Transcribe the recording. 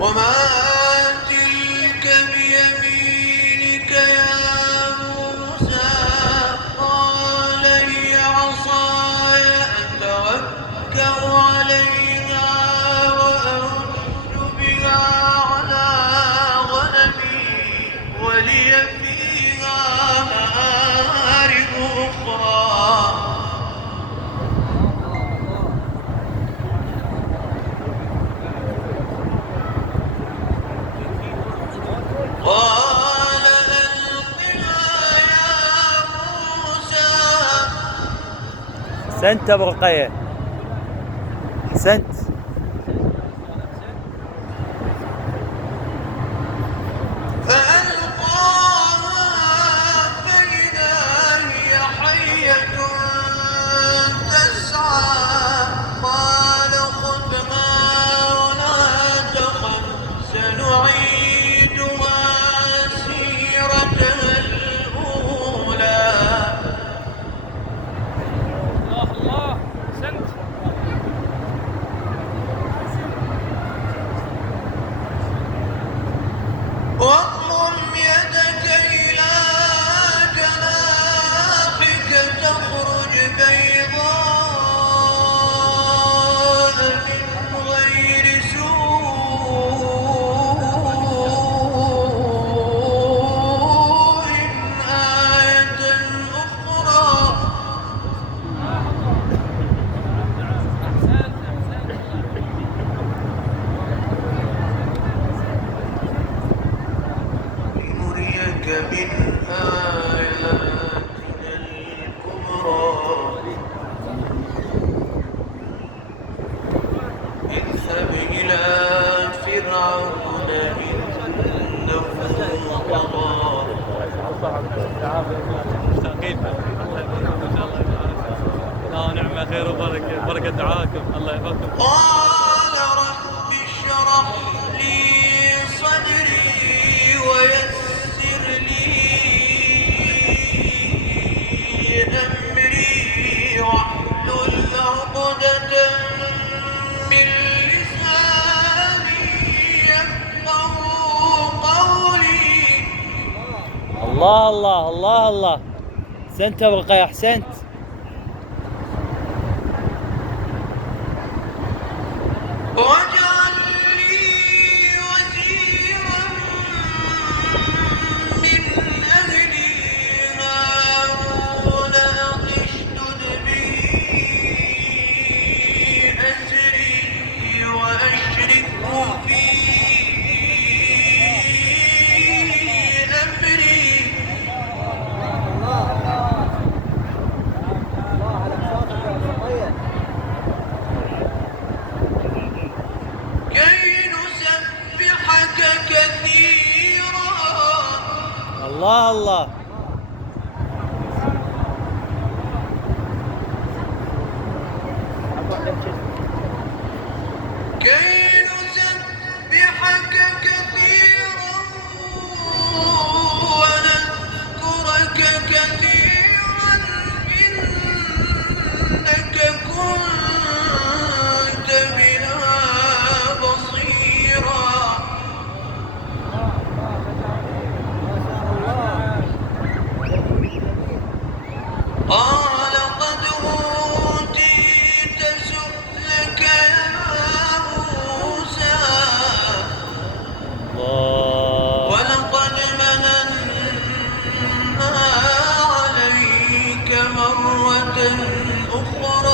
وما تلك بيمينك يا موسى قال هي عصاي أتوكأ عليها وأهش بها على غنمي ولي فيها مآرب أخرى قال ألقها يا موسى. أحسنت أبو رقية، أحسنت. فألقاها فإذا هي حية تسعى قال خذها ولا تخف سنعيدها سيرتها الأولى. الله أحسنت. واضمم يدك إلى جناحك تخرج بيضاء من غير سوء آية أخرى. لنريك من آياتنا الكبرى. اذهب إلى فرعون إنه طغى. مشتاقين لا نعمة خير وبركة، بركة دعاكم الله يحفظكم. قال رب اشرح لي صدري ويسر لي أمري واحلل عقدة من لساني يفقهوا قولي. الله الله الله الله، أحسنت أبو رقية، أحسنت. واجعل لي وزيرا من أهلي هارون أخي اشدد به أزري وأشركه في أمري كي نسبحك كثيرا. الله الله. كي نسبحك كثيرا ونذكرك كثيرا إنك كنت بنا بصيرا. قال قد أوتيت سؤلك يا موسى الله. ولقد مننا عليك مرة أخرى